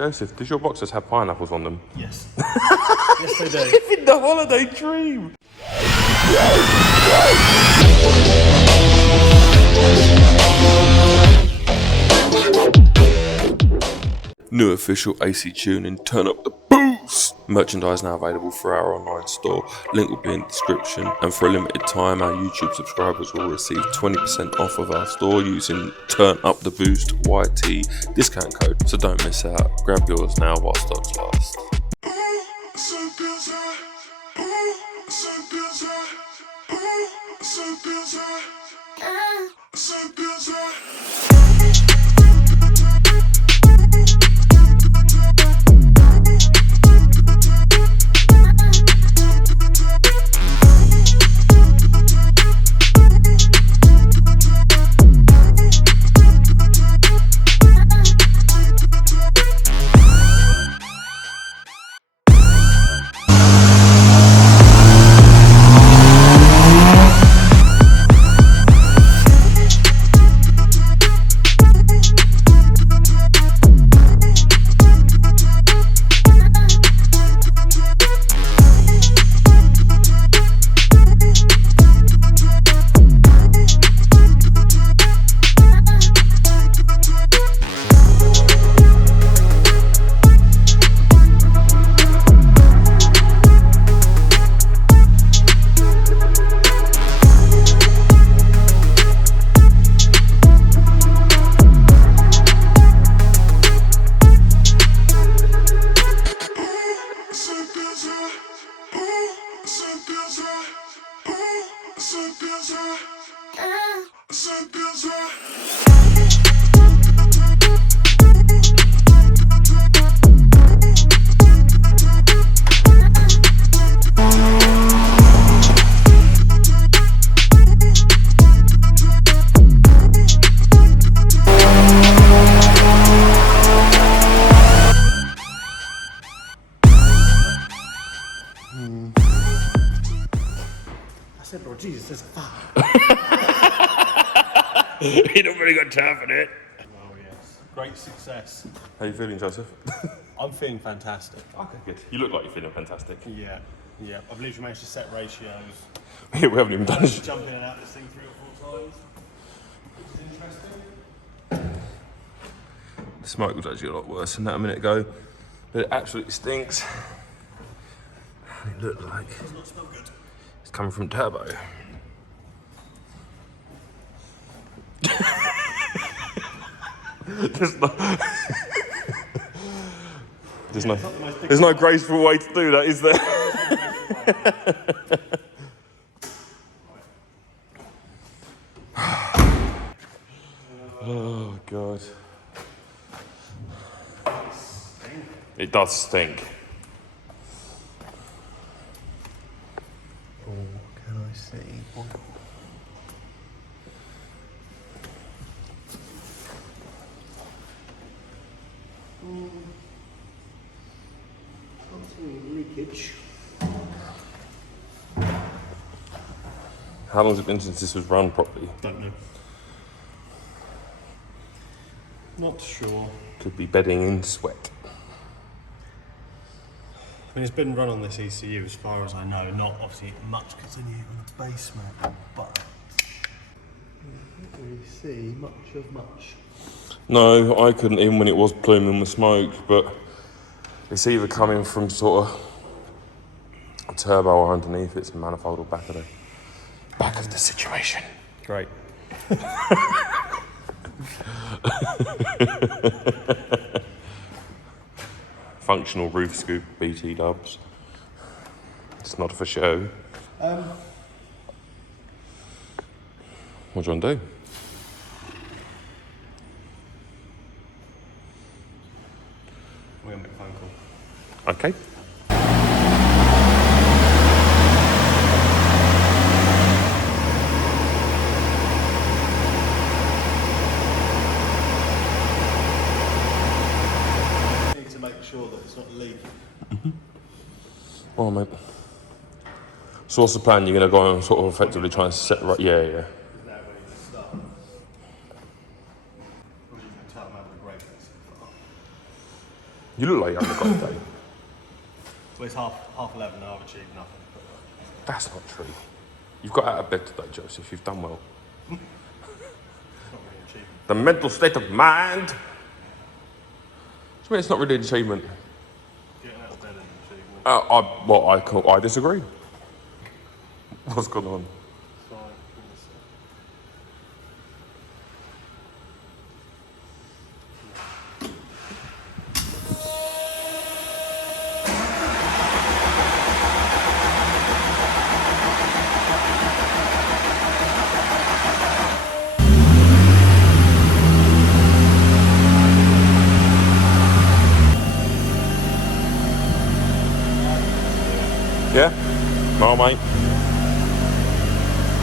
Joseph, does your boxes have pineapples on them? Yes. Yes, they do. Living the holiday dream! New official AC tuning, turn up the boost! Merchandise now available for our online store. Link will be in the description. And for a limited time, our YouTube subscribers will receive 20% off of our store using Turn Up the Boost YT discount code. So don't miss out. Grab yours now while stocks last. I said, Lord Jesus, there's fire. You don't really got time for that. Oh, yes. Great success. How you feeling, Joseph? I'm feeling fantastic. Okay, good. You look like you're feeling fantastic. Yeah. I've literally managed to set ratios. We haven't even done it. Jump in and out of this thing 3 or 4 times, which is interesting. The smoke was actually a lot worse than that a minute ago, but it absolutely stinks. It looked like Does not smell good. it's coming from turbo. There's no graceful way to do that, is there? Oh God. It does stink. Oh, can I see? Leakage. How long has it been since this was run properly? Don't know. Not sure. Could be bedding in sweat. I mean, it's been run on this ECU as far as I know, not obviously much continued on the base map, but I don't really see much of much. No, I couldn't even when it was pluming with smoke, but it's either coming from sort of a turbo or underneath it's a manifold or back of the situation. Great. Functional roof scoop, BT dubs. It's not for show. What do you want to do? We're going to make a phone call. Okay. Need to make sure that it's not leaking. Well, mate. So what's the plan? You're going to go and sort of effectively try and set right... Yeah, yeah. You look like you're having a great day. Well, it's half 11 now. I've achieved nothing. That's not true. You've got out of bed today, Joseph. You've done well. It's not really an achievement. The mental state of mind. What do you mean it's not really an achievement? Getting out of bed is an achievement. I disagree. What's going on? Sorry. Yeah? No, mate.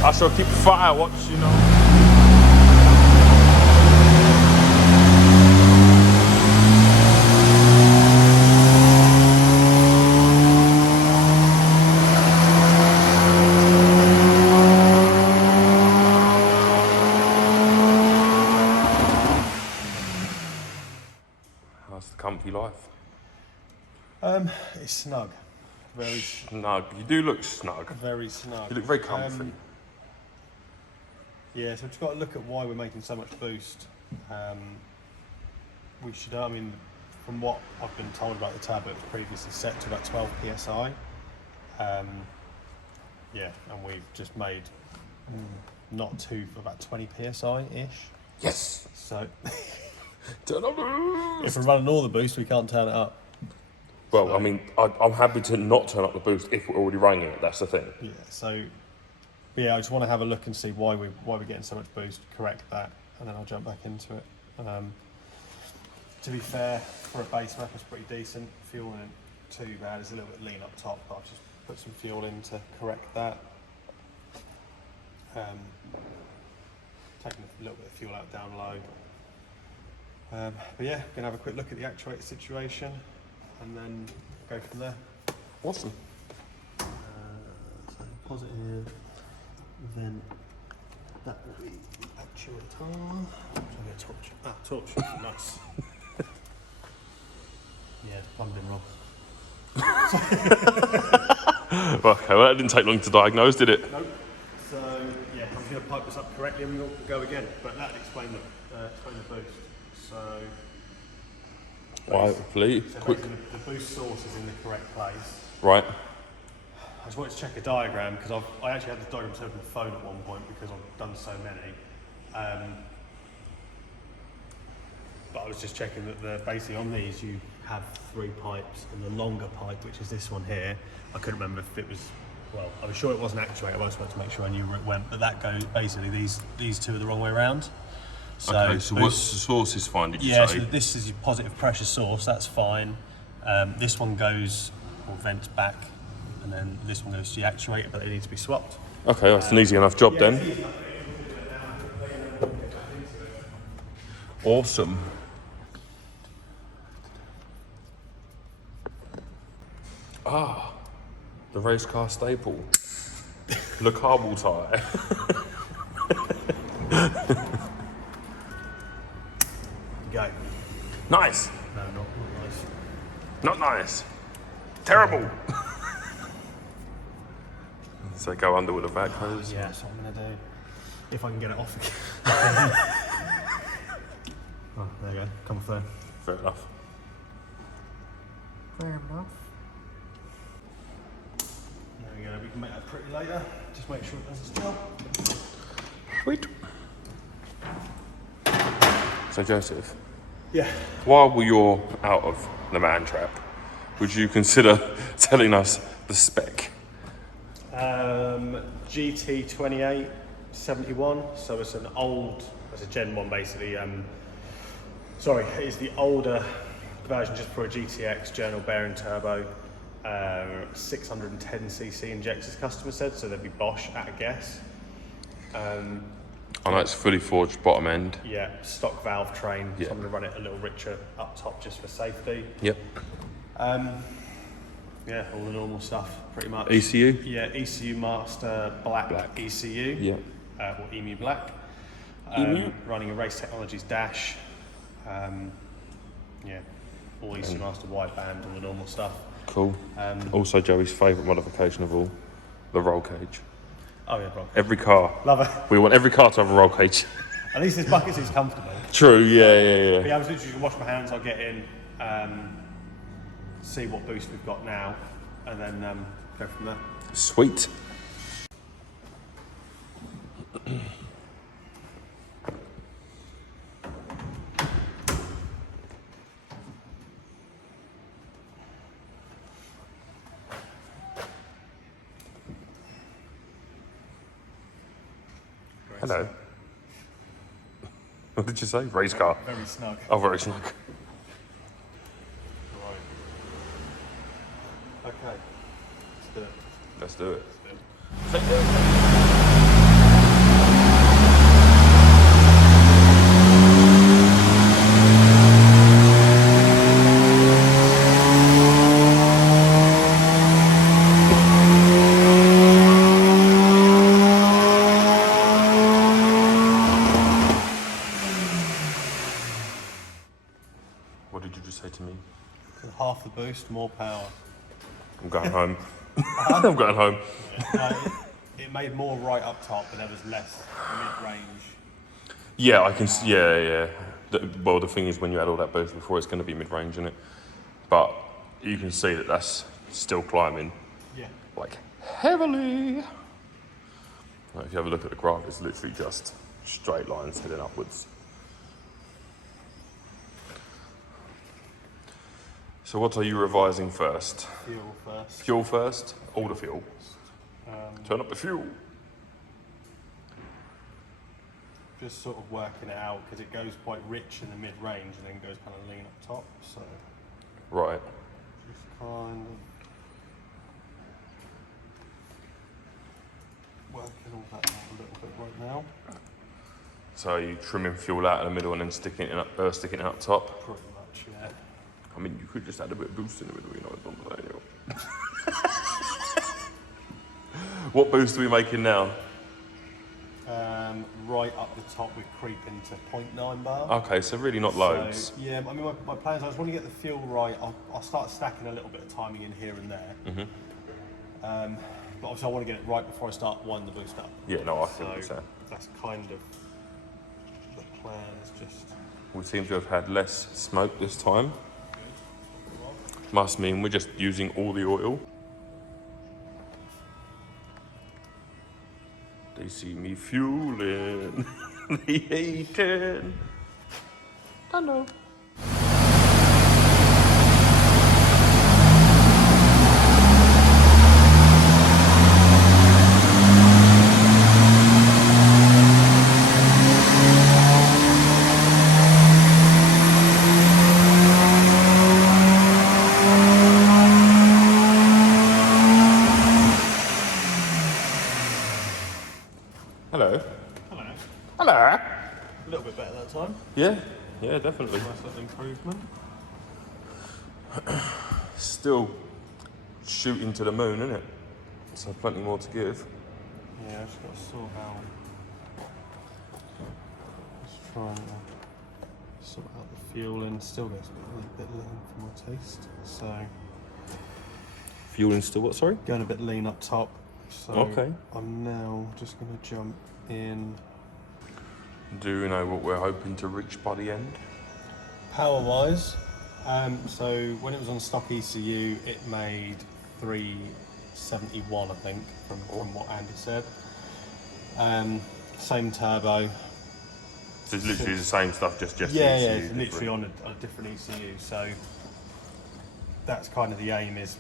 I shall keep the fire watch, you know. How's the comfy life? It's snug. Very Snug. You do look snug. Very snug. You look very comfy. Yeah, so we've just got to look at why we're making so much boost. We should, I mean, from what I've been told about the turbo, it was previously set to about 12 psi. Yeah, and we've just made about 20 psi-ish. Yes! So, Turn on the if boost! we're running all the boost, we can't turn it up. Well, I mean, I'm happy to not turn up the boost if we're already running it, that's the thing. Yeah, so, but yeah, I just want to have a look and see why we're getting so much boost, correct that, and then I'll jump back into it. To be fair, for a base map, it's pretty decent. Fuel isn't too bad. It's a little bit lean up top, but I've just put some fuel in to correct that. Taking a little bit of fuel out down low. But yeah, gonna have a quick look at the actuator situation, and then go from there. Awesome. So pause it here, then that will be the actuator. I'll get a torch. Torch, nice. Yeah, it's plumbed in wrong. Okay, well, that didn't take long to diagnose, did it? Nope. So yeah, I'm just going to pipe this up correctly and we'll go again. But that'll explain the boost. So Hopefully, quick. the boost source is in the correct place. Right. I just wanted to check a diagram because I actually had the diagram set up on the phone at one point because I've done so many. But I was just checking that basically on these you have 3 pipes, and the longer pipe, which is this one here, I couldn't remember if it was, well, I was sure it was an actuator, I just wanted to make sure I knew where it went, but that goes, basically these two are the wrong way around. So Okay, so what's the source is fine, did you say? Yeah, so this is your positive pressure source, that's fine. This one goes, or vents back, and then this one goes to the actuator, but they need to be swapped. Okay, that's an easy enough job then. Awesome. Ah, the race car staple. Le carbon tyre. Go. Nice. No, not nice. Not nice. Terrible. So go under with a vac hose. Yeah, that's what I'm going to do. If I can get it off again. Oh, there you go. Come off there. Fair enough. Fair enough. There we go. We can make that pretty later. Just make sure it does its job. Sweet. So Joseph, Yeah. while you're out of the man trap, would you consider telling us the spec? GT2871. So it's an old, it's a Gen 1 basically. Sorry, it's the older version just for a GTX journal bearing turbo. 610cc injectors, customer said, so they'd be Bosch at a guess. I know it's fully forged bottom end. Yeah, stock valve train, Yeah. so I'm going to run it a little richer up top just for safety. Yep. Yeah, all the normal stuff, pretty much. ECU? Yeah, ECU Master Black ECU. Yeah. Or EMU Black. EMU? Running a Race Technologies dash. Yeah. All ECU Master wideband, all the normal stuff. Cool. Also Joey's favourite modification of all, the roll cage. Oh yeah, roll cage. Every car. Love it. We want every car to have a roll cage. At least this bucket seat's comfortable. True, yeah. But yeah, I was literally going to wash my hands, I'll get in, see what boost we've got now, and then go from there. Sweet. Hello. What did you say? Race car. Very snug. Oh, very snug. Right. Okay. Let's do it. Let's do it. What did you just say to me? Half the boost, more power. I'm going home. I'm going home. It made more right up top, but there was less mid-range. Yeah, I can. Yeah. Well, the thing is, when you add all that boost before, it's going to be mid-range, isn't it? But you can see that that's still climbing. Yeah. Like heavily. Like, if you have a look at the graph, it's literally just straight lines heading upwards. So what are you revising first? Fuel first. Fuel first? All the fuel. Turn up the fuel. Just sort of working it out because it goes quite rich in the mid-range and then goes kind of lean up top. So Right. just kind of working all that out a little bit right now. So are you trimming fuel out in the middle and then sticking it up top? Pretty much, yeah. I mean, you could just add a bit of boost in the middle, you know what I'm saying? What boost are we making now? Right up the top, we creep into 0.9 bar. Okay, so really not loads. So, yeah, I mean, my plans, I just want to get the fuel right. I'll start stacking a little bit of timing in here and there. But obviously I want to get it right before I start winding the boost up. Yeah, no, I think So so. that's kind of the plan, is just... We seem to have had less smoke this time. Must mean we're just using all the oil. They see me fueling, they hating. I know. Hello. Hello. Hello. A little bit better that time. Yeah, definitely. Nice little improvement. Still shooting to the moon, isn't it? So plenty more to give. Yeah, I just got to sort out. Just trying to sort out the fuel and still goes a little bit lean for my taste. So Fueling still what, sorry? going a bit lean up top. So Okay. I'm now just going to jump in. Do you know what we're hoping to reach by the end? Power wise, so when it was on stock ECU, it made 371, I think, from what Andy said. Same turbo. So it's literally the same stuff, just Yeah, the yeah, ECU it's literally different. on a different ECU. So that's kind of the aim, is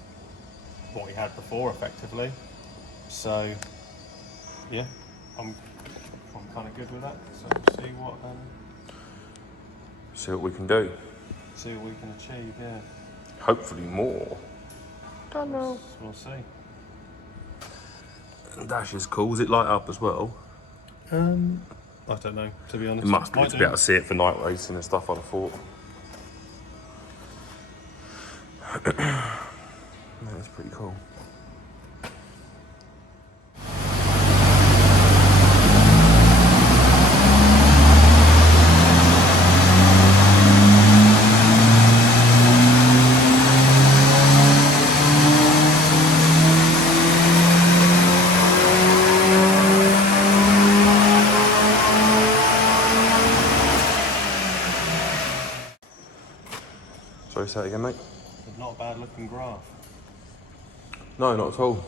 what we had before, effectively. So yeah, I'm kind of good with that. So we'll See what we can do. see what we can achieve. Yeah, Hopefully more. Don't know. we'll see. Dash is cool. Does it light up as well? I don't know, to be honest. It must Might to be do. able to see it for night racing and stuff, I'd have thought. That's pretty cool. say that again, mate? Not a bad looking graph. No, not at all.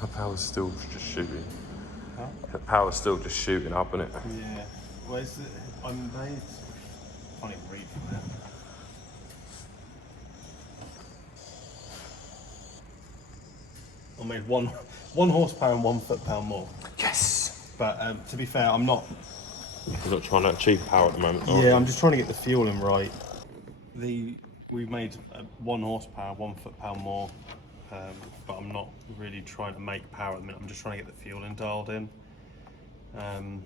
The power's still just shooting. Huh? The power's still just shooting up, isn't it? Yeah. Where's it? I can't even read from there. I made one horsepower and 1 foot-pound more. Yes! But to be fair, I'm not. You're not trying to achieve power at the moment, Yeah, I'm just trying to get the fueling right. We've made 1 horsepower, 1 foot-pound more, but I'm not really trying to make power at the minute. I'm just trying to get the fueling dialed in. Haven't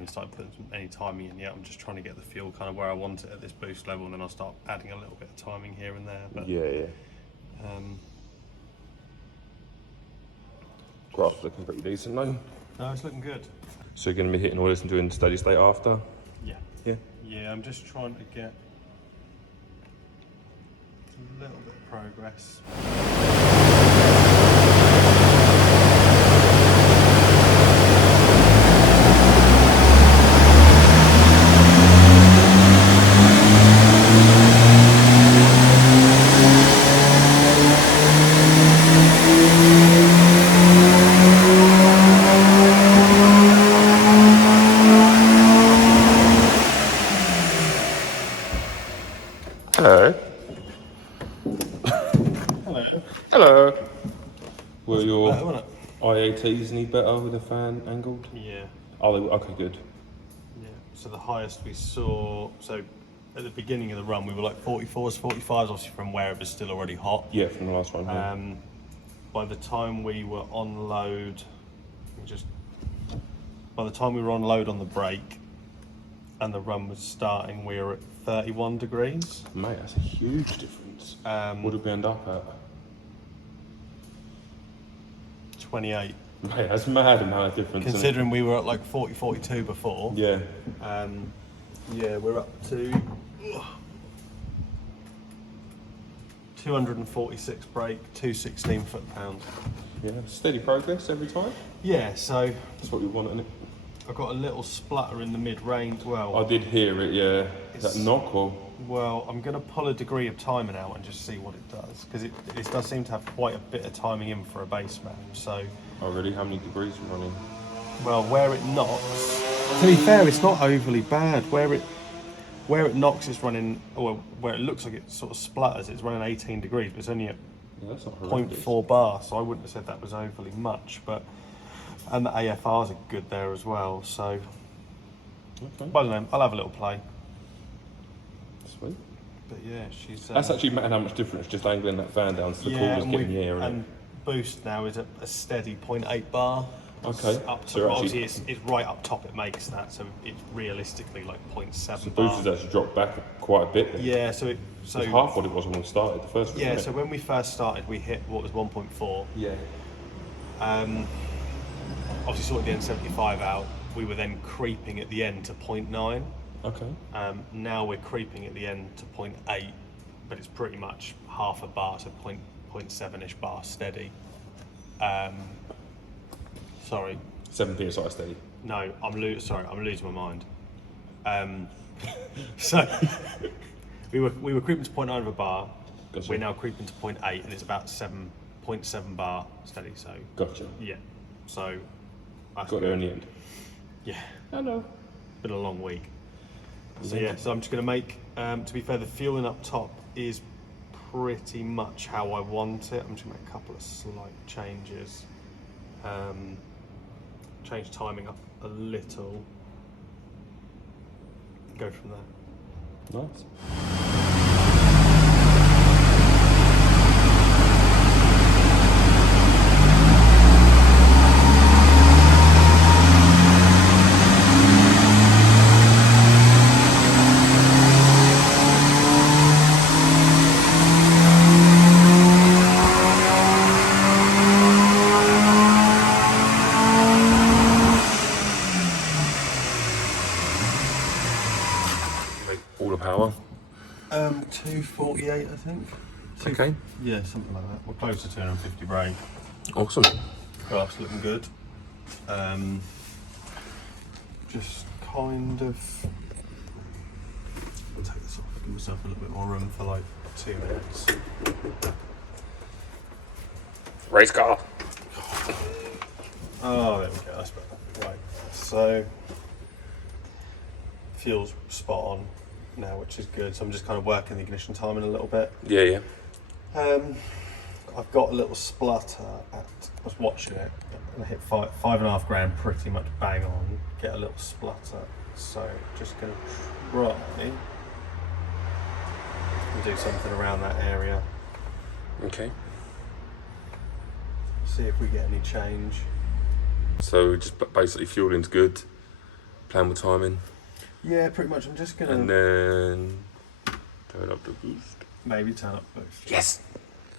even started putting any timing in yet. I'm just trying to get the fuel kind of where I want it at this boost level, and then I'll start adding a little bit of timing here and there. But yeah. Graph's looking pretty decent, though. no, it's looking good. So you're going to be hitting all this and doing steady state after? Yeah. Yeah. Yeah, I'm just trying to get a little bit of progress. Hello. Hello. Hello. Will your Better, wasn't it? IATs need better with the fan angled? Yeah. Oh, okay, good. Yeah. So the highest we saw, so at the beginning of the run, we were like 44s, 45s, obviously from where it was still already hot. Yeah, from the last one. Yeah. By the time we were on load, by the time we were on load on the brake and the run was starting, we were at 31 degrees. Mate, that's a huge difference. What did we end up at? 28. Mate, that's mad amount of difference. Considering we were at like 40, 42 before. Yeah. Yeah, we're up to 246 brake, 216 foot-pound. Yeah, steady progress every time. Yeah, so That's what we want, isn't it? I've got a little splutter in the mid-range. Well, I did hear it, yeah. Is that knock or? well, I'm going to pull a degree of timing out and just see what it does, because it does seem to have quite a bit of timing in for a base map. So, Oh, really? How many degrees are we running? well, where it knocks, to be fair, it's not overly bad. Where it knocks, it's running, or where it looks like it sort of splutters, it's running 18 degrees, but it's only at Yeah, that's not horrendous. 0.4 bar, so I wouldn't have said that was overly much. But and the AFRs are good there as well. So, Okay. I don't know. I'll have a little play. Sweet. But yeah, she's. That's actually mad how much difference just angling that fan down so the cooler's getting the air in it. and boost now is at a steady 0.8 bar. Okay. Up to, So obviously, it's right up top. It makes that, so it's realistically like 0.7 the bar. boost has actually dropped back quite a bit then. Yeah, so It's half what it was when we started the first one. yeah, wasn't so it? when we first started, we hit what was 1.4. Yeah. Obviously, sorted the N75 out. We were then creeping at the end to 0.9. Okay. Now we're creeping at the end to 0.8, but it's pretty much half a bar, so 0.7-ish bar steady. Sorry, 7 psi steady. no, I'm losing my mind. So we were creeping to 0.9 of a bar. Gotcha. We're now creeping to 0.8, and it's about 7.7 bar steady. So Gotcha. yeah, so that's Got there in good. the end. Yeah, I know. been a long week. So yeah, so I'm just going to make. To be fair, the fueling up top is pretty much how I want it. I'm just going to make a couple of slight changes. Change timing up a little. Go from there. Nice. All the power. 248, I think. Okay. Yeah, something like that. We're close to 250 brake. Awesome. Graph's looking good. Just kind of. I'll take this off. give myself a little bit more room for like 2 minutes. Race car. Oh, there we go, that's better. Right, so fuel's spot on now, which is good. So I'm just kind of working the ignition timing a little bit. Yeah. I've got a little splutter I was watching it, and I hit 5.5 grand pretty much bang on, get a little splutter. So just gonna try and do something around that area. Okay. See if we get any change. So just basically fueling's good, playing with timing. Yeah, pretty much. I'm just gonna And then turn up the boost. maybe turn up boost. Yes.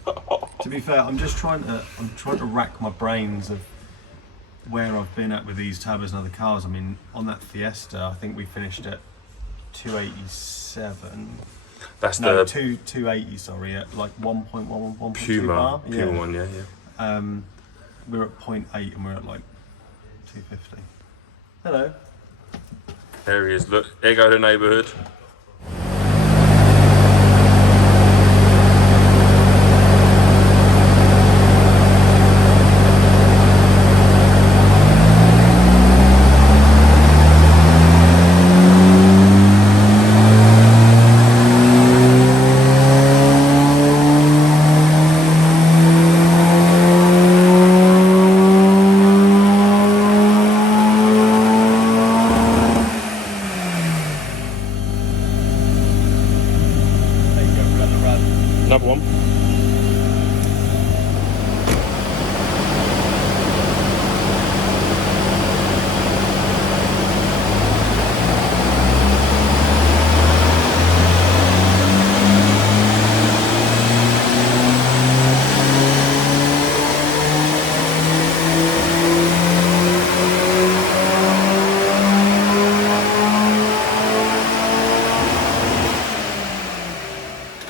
To be fair, I'm trying to rack my brains of where I've been at with these turbos and other cars. I mean, on that Fiesta, I think we finished at 287. That's No, the 280. Sorry, at like 1.1, 1.2 Puma, bar. Puma one, yeah. We're at 0.8 and we're at like 250. Hello. There he is. Look, there you go the neighbourhood. Another one.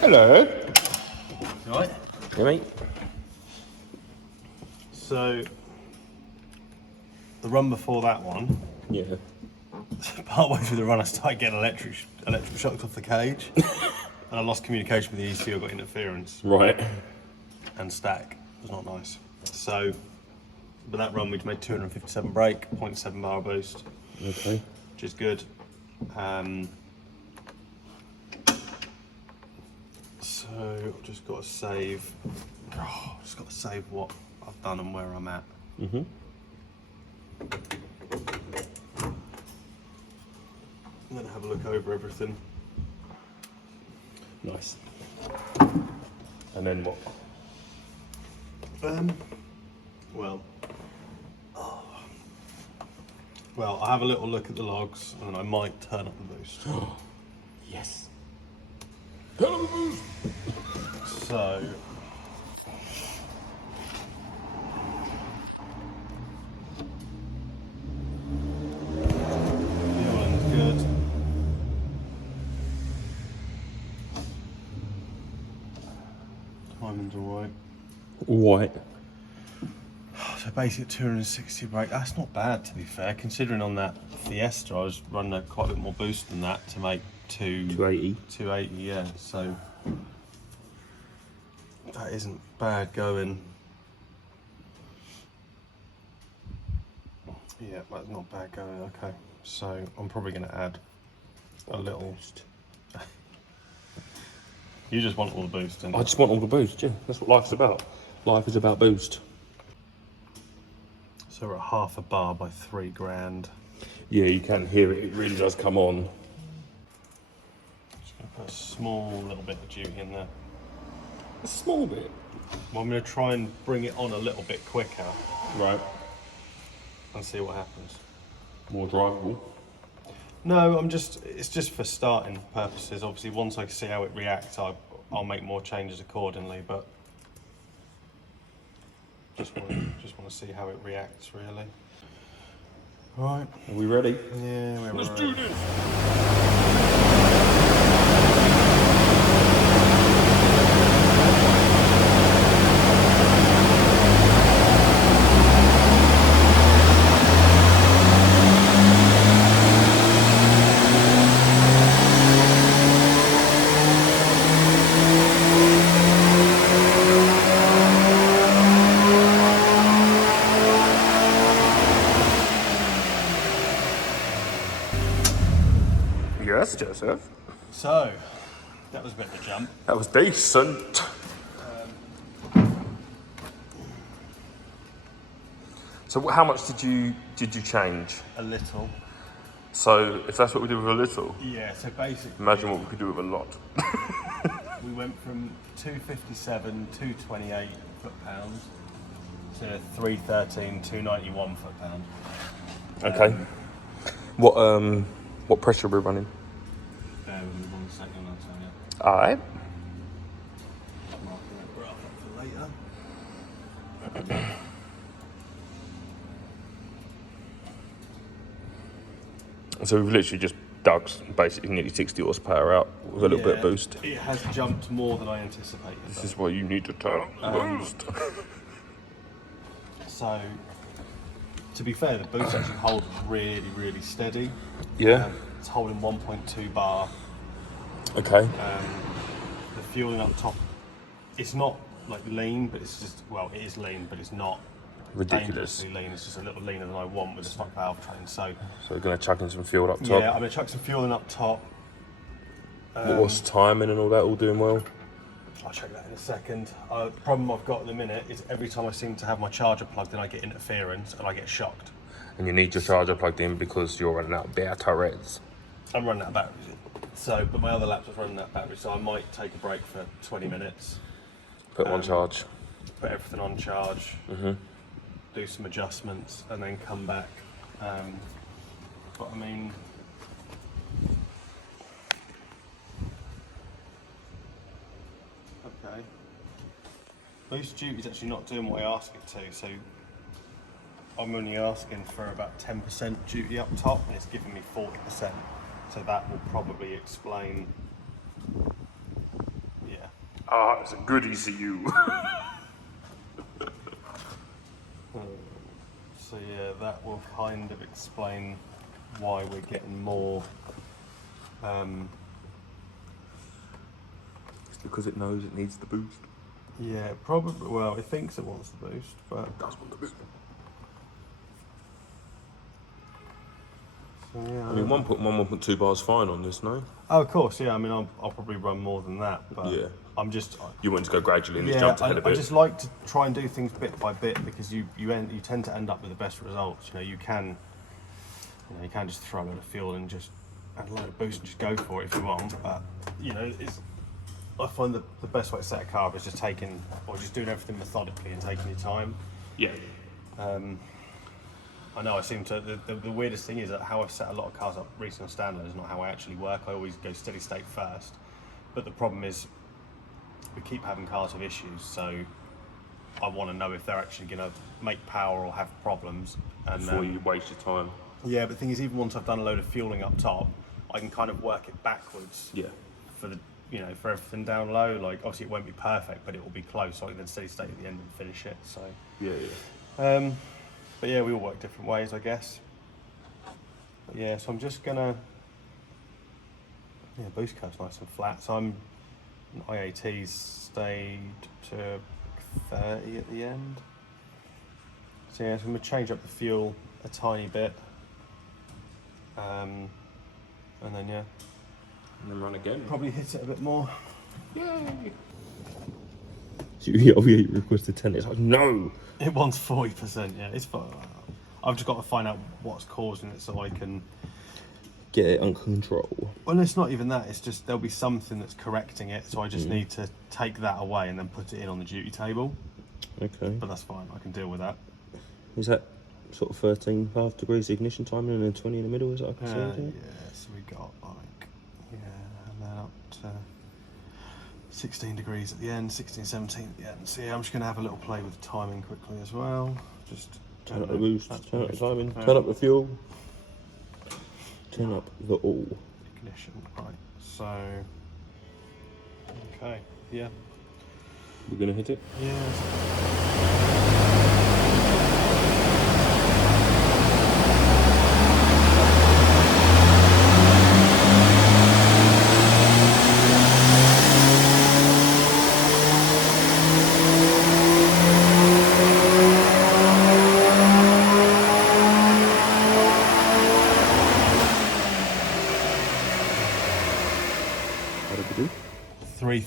Hello. Right. Yeah, mate. So the run before that one, Yeah. partway through the run, I started getting electric shocks off the cage, and I lost communication with the ECU. I got interference Right. and stack. It was not nice. So, with that run, we'd made 257 brake, 0.7 bar boost, Okay. which is good. So I've just got to save. Just got to save what I've done and where I'm at. Mhm. And then have a look over everything. Nice. And then what? Well, I'll have a little look at the logs, and then I might turn up the boost. Yes. So, fueling's good. Timing's alright. White. So basic 260 brake, that's not bad to be fair, considering on that Fiesta I was running quite a bit more boost than that to make 280. 280, yeah, so that isn't bad going. Yeah, that's not bad going, okay. So I'm probably going to add a little. You just want all the boost, don't you? I just want all the boost, yeah. That's what life's about. Life is about boost. So we're at half a bar by 3 grand. Yeah, you can hear it. It really does come on. Just going to put a small little bit of duty in there. A small bit. Well, I'm going to try and bring it on a little bit quicker Right. and see what happens. More drivable. No, it's just for starting purposes. Obviously, once I see how it reacts, I'll make more changes accordingly, but just want to see how it reacts, really. Right. Are we ready? Yeah, we're Let's right. do this. Yes, Joseph. So, that was a bit of a jump. That was decent. So how much did you change? A little. So if that's what we did with a little, Yeah, so basically... imagine what we could do with a lot. We went from 257, 228 foot-pounds to 313, 291 foot-pound. Okay. What pressure are we running? Bear with me 1 second, I'll tell you. Alright. Marking that graph up for later. So we've literally just dug basically nearly 60 horsepower out with a little bit of boost. It has jumped more than I anticipated. This is why you need to turn up the boost. So, to be fair, the boost actually holds really, really steady. Yeah. It's holding 1.2 bar. Okay. The fueling up top, it's not like lean, but it's just, well, it is lean, but it's not Ridiculous. dangerously lean. It's just a little leaner than I want with the stock valve train. So we're going to chuck in some fuel up top. yeah, I'm going to chuck some fueling up top. What's timing and all that all doing well? I'll check that in a second. The problem I've got at the minute is every time I seem to have my charger plugged in, I get interference and I get shocked. And you need your charger plugged in because you're running out of batteries. I'm running out of batteries. So, but my other laptop's running out of battery, so I might take a break for 20 minutes. Put it on charge. Put everything on charge. Do some adjustments and then come back. But I mean, okay. Boost duty's actually not doing what I ask it to, so I'm only asking for about 10% duty up top, and it's giving me 40%. So that will probably explain. Yeah. Ah, it's a good ECU. So yeah, that will kind of explain why we're getting more. It's because it knows it needs the boost. Yeah, probably. Well, it thinks it wants the boost, but It does want the boost. so, yeah. I mean, 1.2 bars fine on this, no? Oh, of course, yeah. I mean, I'll probably run more than that, but Yeah. I'm just. You want to go gradually and just Yeah, jumped ahead of I it. just like to try and do things bit by bit because you tend to end up with the best results. You know, you can just throw a load of fuel and just add a load of boost and just go for it if you want. But you know, I find the best way to set a car up is just just doing everything methodically and taking your time. Yeah. I know I seem to. The weirdest thing is that how I've set a lot of cars up recently on standard is not how I actually work. I always go steady state first, but the problem is we keep having cars with issues, so I want to know if they're actually going to make power or have problems. And Before you waste your time. yeah, but the thing is, even once I've done a load of fueling up top, I can kind of work it backwards. Yeah. For the for everything down low. Like obviously it won't be perfect, but it will be close. So I can then steady state at the end and finish it. So Yeah. but yeah, we all work different ways, I guess. But yeah, so I'm just gonna. Yeah, boost curve's nice and flat. So IAT's stayed to 30 at the end. So yeah, so I'm gonna change up the fuel a tiny bit. And then yeah. And then run again. Probably hit it a bit more. Yay! So you requested 10. It's like, no! It wants 40%, yeah. It's fine. I've just got to find out what's causing it so I can Get it under control. Well, it's not even that. It's just there'll be something that's correcting it, so I just need to take that away and then put it in on the duty table. Okay. But that's fine. I can deal with that. Is that sort of 13.5 degrees ignition timing and then 20 in the middle? Is that I can see it? Yeah. So we got like and then up to 16 degrees at the end, 16, 17 at the end. So yeah, I'm just gonna have a little play with the timing quickly as well. Just Turn up the boost, turn up the timing, Yeah. turn up the fuel, turn up the all. Ignition, right? So okay, yeah, We're gonna hit it. yeah.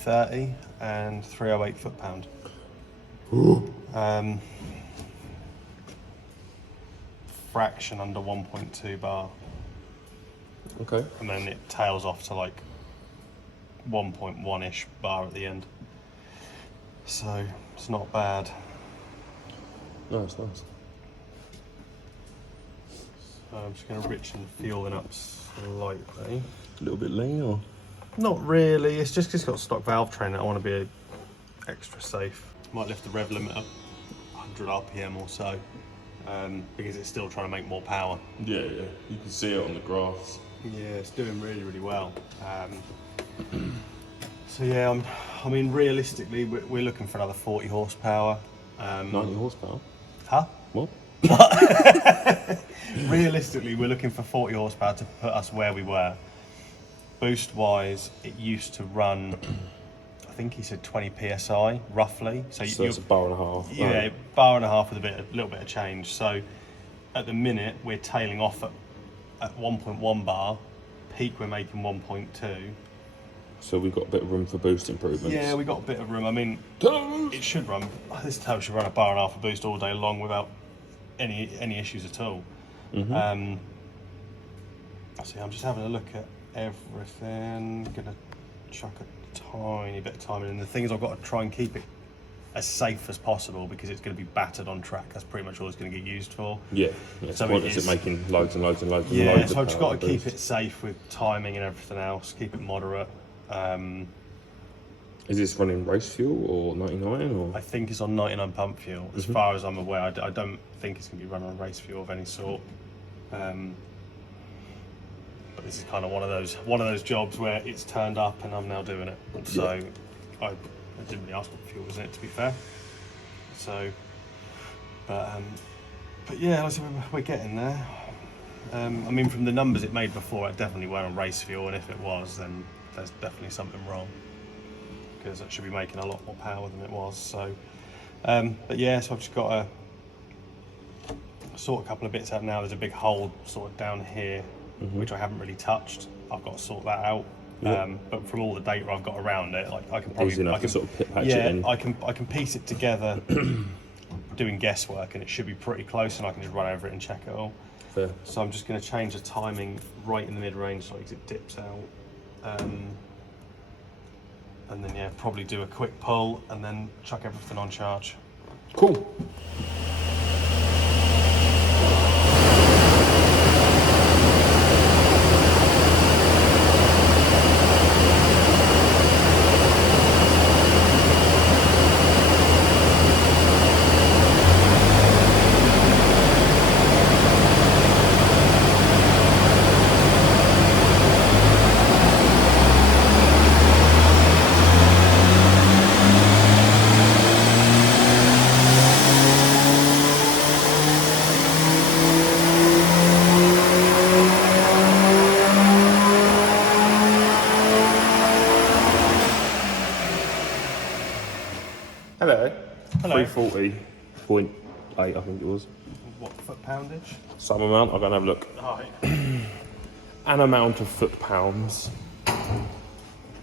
330 and 308 foot-pound. Fraction under 1.2 bar. Okay. And then it tails off to like 1.1-ish bar at the end. So it's not bad. Nice, nice. So I'm just going to richen the fueling up slightly. A little bit lean, or? Not really, it's just because it's got a stock valve train that I want to be extra safe. Might lift the rev limit up 100 RPM or so, because it's still trying to make more power. Yeah, yeah. You can see it on the graphs. Yeah, it's doing really, really well. So yeah, I mean, realistically, we're looking for another 40 horsepower. 90 horsepower? Huh? What? Realistically, we're looking for 40 horsepower to put us where we were. Boost wise, it used to run, I think he said 20 psi roughly. So it's a bar and a half. Yeah, Right. bar and a half with a little bit of change. So at the minute, we're tailing off at 1.1 bar. Peak, we're making 1.2. So we've got a bit of room for boost improvements. Yeah, we got a bit of room. I mean, it should run. This tow should run a bar and a half of boost all day long without any issues at all. Mm-hmm. See, I'm just having a look at everything. Gonna chuck a tiny bit of time in. And the thing is, I've got to try and keep it as safe as possible because it's going to be battered on track. That's pretty much all it's going to get used for. Yeah. Yeah. So What is it making loads and loads and loads Yeah, and loads so I've of just power got to boost? keep it safe with timing and everything else. Keep it moderate. Is this running race fuel or 99 or? I think it's on 99 pump fuel. As far as I'm aware, I don't think it's going to be running on race fuel of any sort. But this is kind of one of those jobs where it's turned up and I'm now doing it. So I didn't really ask what fuel was in it, to be fair. So, but yeah, like I said, we're getting there. I mean, from the numbers it made before, it definitely weren't on race fuel, and if it was, then there's definitely something wrong, because it should be making a lot more power than it was. So, but yeah, so I've just got to sort a couple of bits out now. There's a big hole sort of down here, which I haven't really touched. I've got to sort that out. But from all the data I've got around it, like I can probably, Easy enough I can to sort of pit patch it in. I can piece it together, doing guesswork, and it should be pretty close, and I can just run over it and check it all. Fair. So I'm just going to change the timing right in the mid-range so it dips out. And then yeah, probably do a quick pull and then chuck everything on charge. Cool. Hello. Hello. 340.8, I think it was. What, foot poundage? Some amount, I'll go and have a look. Alright. An amount of foot pounds.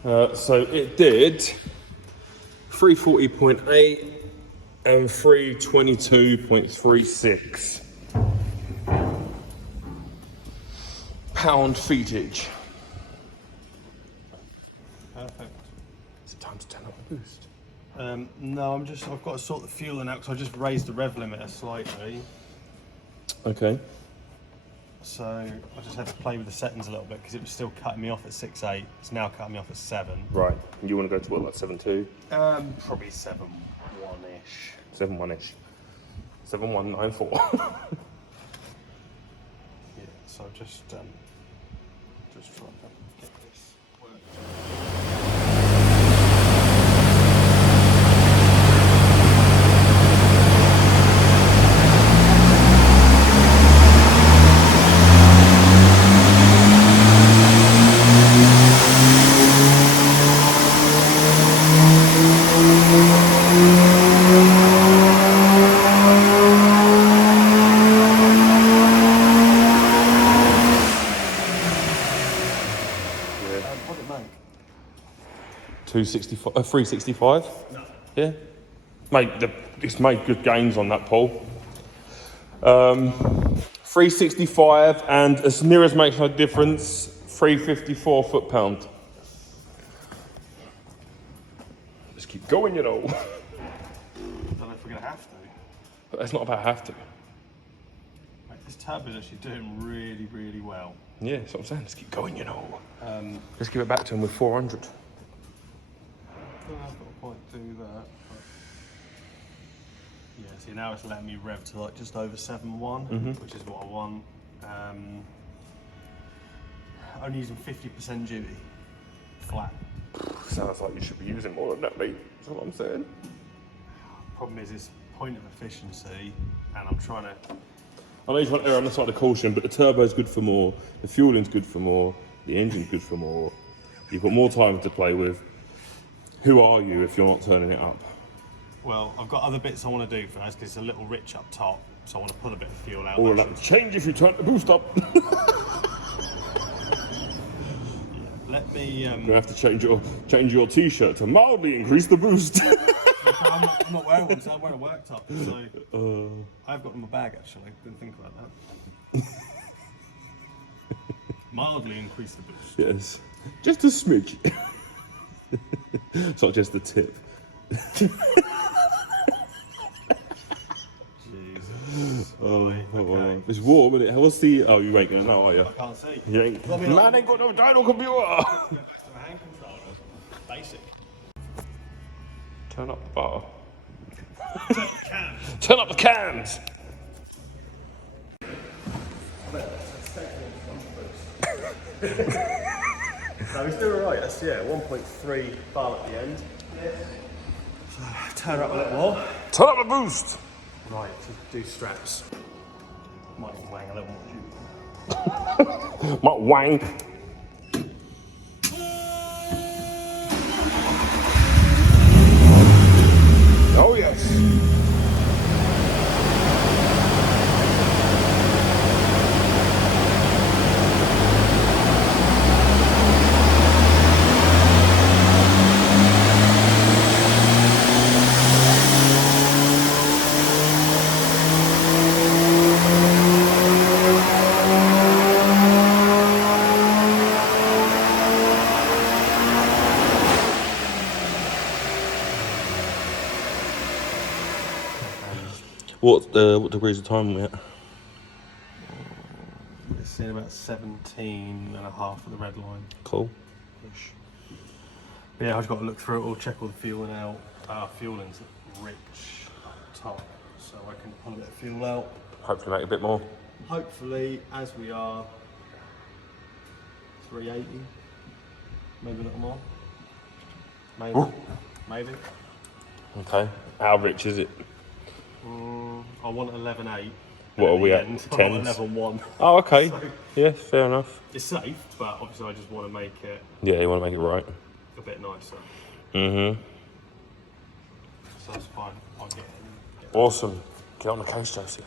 So it did 340.8 and 322.36 pound feetage. Perfect. Is it time to turn up the boost? No, I've got to sort the fueling out because I just raised the rev limiter slightly. Okay. So I just had to play with the settings a little bit because it was still cutting me off at 6.8. It's now cutting me off at 7. Right. You want to go to what, like 7.2? Probably 7.1-ish. 7.1-ish. 7.194. Yeah, so just trying to get this worked. What did it make? 365? No. Yeah. It's made good gains on that pole. 365 and as near as makes no difference, 354 foot-pound. Just keep going, you know. I don't know if we're going to have to. But it's not about have to. Mate, this turbo's actually doing really, really well. Yeah, that's what I'm saying. Just keep going, you know. Let's give it back to him with 400. I don't know if it'll quite do that. But... yeah, see now it's letting me rev to like just over 7.1, which is what I want. Only using 50% duty, flat. Sounds like you should be using more than that, mate. That's what I'm saying. Problem is, it's point of efficiency, and I'm trying to. I know you want to err on the side of caution, but the turbo's good for more, the fueling's good for more, the engine's good for more. You've got more time to play with. Who are you if you're not turning it up? Well, I've got other bits I want to do for this because it's a little rich up top, so I want to pull a bit of fuel out. All of that would change if you turn the boost up. Let me. You're gonna have to change your t-shirt to mildly increase the boost. I'm not wearing one, so I wear a work top. So I've got it in my bag actually. Didn't think about that. Mildly increase the boost. Yes, just a smidge. It's not just the tip. Jesus. Okay. It's warm, isn't it? What's the? Oh, you ain't gonna know, are you? I can't see. You ain't. Man ain't got no Dyno computer. Hand controller. Basic. Turn up the bar. Turn up the cans. No, he's doing alright. That's 1.3 bar at the end. So, turn up a little more. Turn up the boost. Right, to do straps. Might wang a little more. Might wang. Oh yes. What degrees of time are we at? It's seeing about 17 and a half at the red line. Cool. Ish. But yeah, I've got to look through it all, check all the fueling out. Fueling's rich up top, so I can pull a bit of fuel out. Hopefully make a bit more. Hopefully, as we are, 380, maybe a little more. Maybe. Ooh. Maybe. Okay. How rich is it? I want 11.8. What are we at? 10s? 11.1. Oh, okay. So, yeah, fair enough. it's safe, but obviously I just want to make it Yeah, you want to make it right. a bit nicer. Mm-hmm. So that's fine. I'll get it. Awesome. Get on the case, Joseph.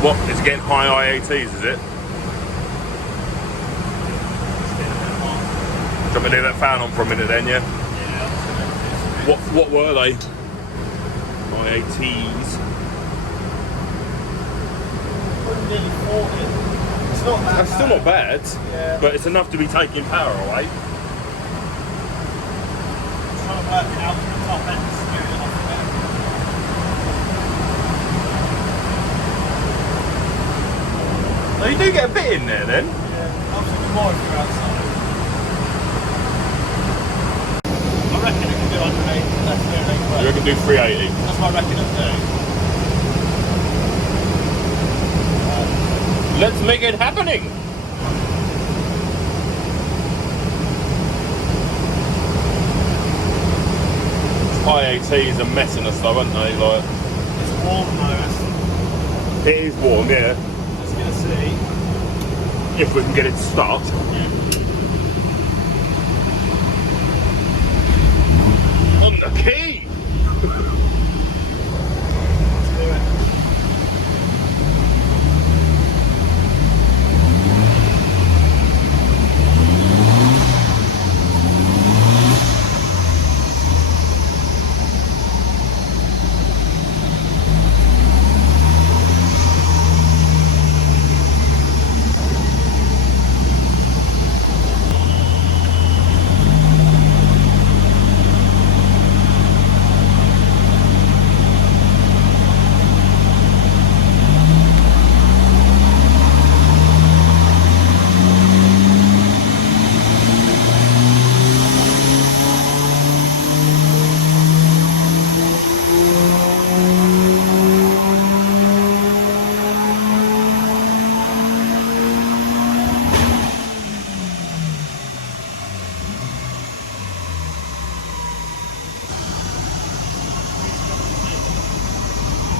What is it getting high IATs, is it? Do you want me to leave that fan on for a minute then, yeah? What were they? IATs. Nearly 40. It's not that That's still not bad, Yeah. but it's enough to be taking power away. Trying to work it out from the top end. Oh, you do get a bit in there then? Yeah, obviously more if you're outside. I reckon it can do 180. That's You reckon do 380? That's what I reckon it'll do. Let's make it happening! ATs are messing us though, aren't they? Like, It's warm though. it is warm, yeah. Let's get a see. If we can get it to start. On the key! Let's do it.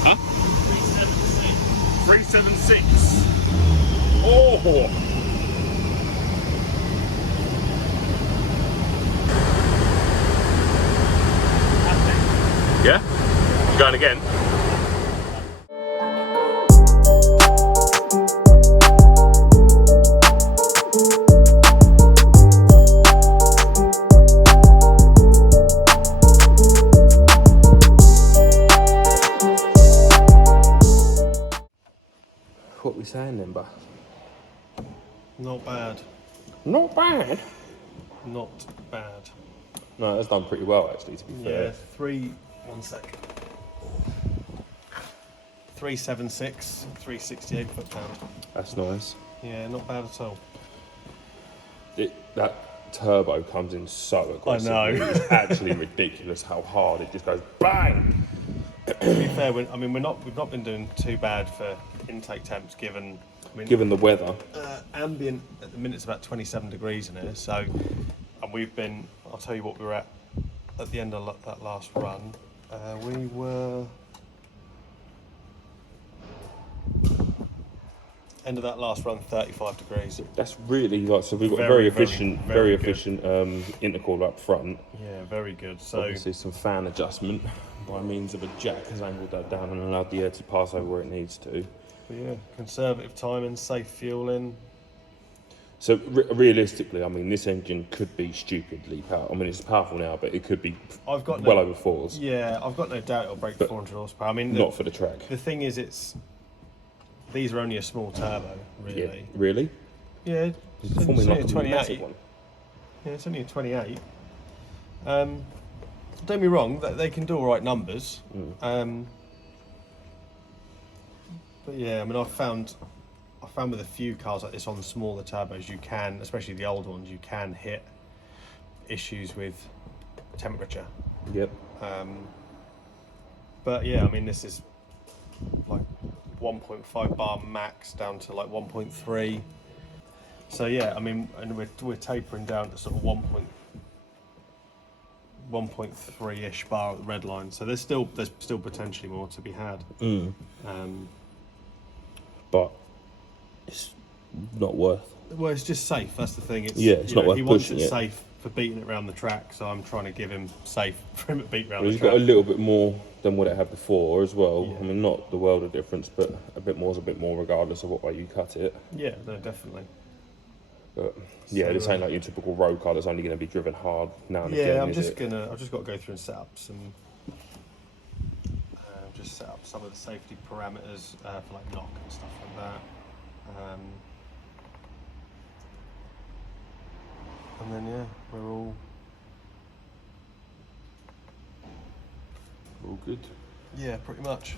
Huh? 376. Oh! Yeah? You going again? What are we saying then, but Not bad. not bad. Not bad. No, that's done pretty well actually, to be Yeah, fair. 376, 368 foot-pound. That's nice. Yeah, not bad at all. That turbo comes in so aggressively. I know. It's actually ridiculous how hard it just goes bang. To be fair, we've not been doing too bad for intake temps given. Given the weather. Ambient at the minute is about 27 degrees in here, so, and we've been, I'll tell you what we were at the end of that last run. We were, end of that last run, 35 degrees. That's really like, so we've got Very, a very good. efficient intercooler up front. Yeah, very good. So Obviously some fan adjustment by means of a jack has angled that down and allowed the air to pass over where it needs to. yeah, conservative timing, safe fueling. So realistically, I mean, this engine could be stupidly powerful. I mean, it's powerful now, but it could be well over fours. Yeah, I've got no doubt it'll break 400 horsepower. I mean, Not for the track. The thing is, these are only a small turbo, really. Yeah. Really? Yeah, It's it's forming only like a a 28. massive one. Yeah, it's only a 28. Don't get me wrong, they can do all right numbers. But yeah, I mean, I found with a few cars like this on smaller turbos, you can, especially the old ones, you can hit issues with temperature. Yep. But yeah, I mean, this is like 1.5 bar max down to like 1.3. So yeah, I mean, and we're tapering down to sort of 1.3-ish bar at the red line. So there's still potentially more to be had. But it's not worth. Well, it's just safe. That's the thing. It's not worth he wants pushing it it. safe for beating it around the track, so I'm trying to give him safe for him to beat around Well, the you've track. got a little bit more than what it had before as well. Yeah. I mean, not the world of difference, but a bit more is a bit more regardless of what way you cut it. Yeah, no, definitely. But yeah, So, this ain't like your typical road car that's only going to be driven hard now and Yeah, again. I've is just it? got to go through and set up some. Just set up some of the safety parameters for like knock and stuff like that. And then yeah, we're all all good. yeah, pretty much.